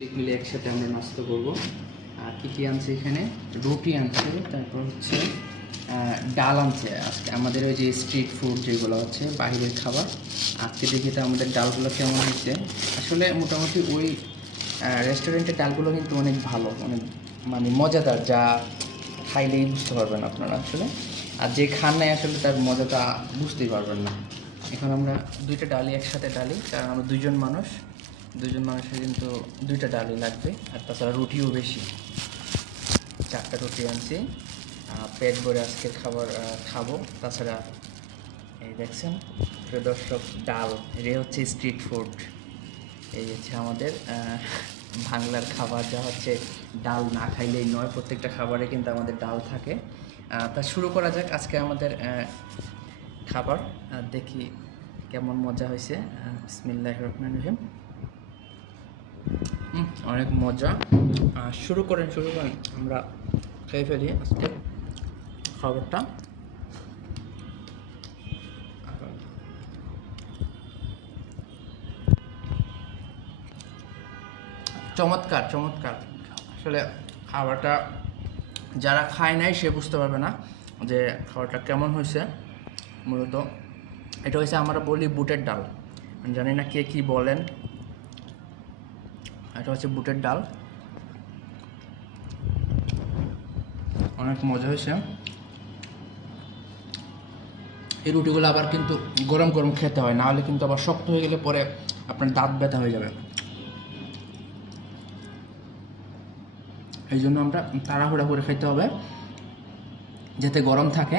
মিলে একসাথে আমরা নাস্তা করবো। আর কী কী আনছে এখানে? রুটি আনছে, তারপর হচ্ছে ডাল আনছে। আজকে আমাদের ওই যে স্ট্রিট ফুড যেগুলো হচ্ছে বাইরের খাবার, আজকে দেখি তো আমাদের ডালগুলো কেমন হয়েছে। আসলে মোটামুটি ওই রেস্টুরেন্টের ডালগুলো কিন্তু অনেক ভালো, অনেক মানে মজাদার, যা খাইলেই বুঝতে পারবেন আপনারা আসলে। আর যে খান নাই আসলে তার মজাটা বুঝতেই পারবেন না। এখন আমরা দুইটা ডালি একসাথে ডালি, কারণ আমরা দুজন মানুষের কিন্তু দুইটা ডালই লাগবে। আর তাছাড়া রুটিও বেশি, 4টা রুটি আনছি। পেট ভরে আজকের খাবার খাবো। তাছাড়া এই দেখছেন প্রিয় দর্শক, ডাল, এটা হচ্ছে স্ট্রিট ফুড। এই হচ্ছে আমাদের বাংলার খাবার, যা হচ্ছে ডাল না খাইলেই নয়। প্রত্যেকটা খাবারে কিন্তু আমাদের ডাল থাকে। তা শুরু করা যাক আজকে আমাদের খাবার। দেখি কেমন মজা হয়েছে। বিসমিল্লাহির রহমানির রহিম। অনেক মজা। শুরু করেন। আমরা খেয়ে ফেলি আজকে খাবারটা। চমৎকার চমৎকার। আসলে খাবারটা যারা খায় নাই সে বুঝতে পারবে না যে খাবারটা কেমন হয়েছে। মূলত এটা হয়েছে, আমরা বলি বুটের ডাল, জানি না কে কী বলেন। এটা হচ্ছে বুটের ডাল, অনেক মজা হয়েছে। এই রুটিগুলো আবার কিন্তু গরম গরম খেতে হয়, না হলে কিন্তু আবার শক্ত হয়ে গেলে পরে আপনার দাঁত ব্যথা হয়ে যাবে। এই জন্য আমরা তাড়াহুড়া করে খেতে হবে যাতে গরম থাকে।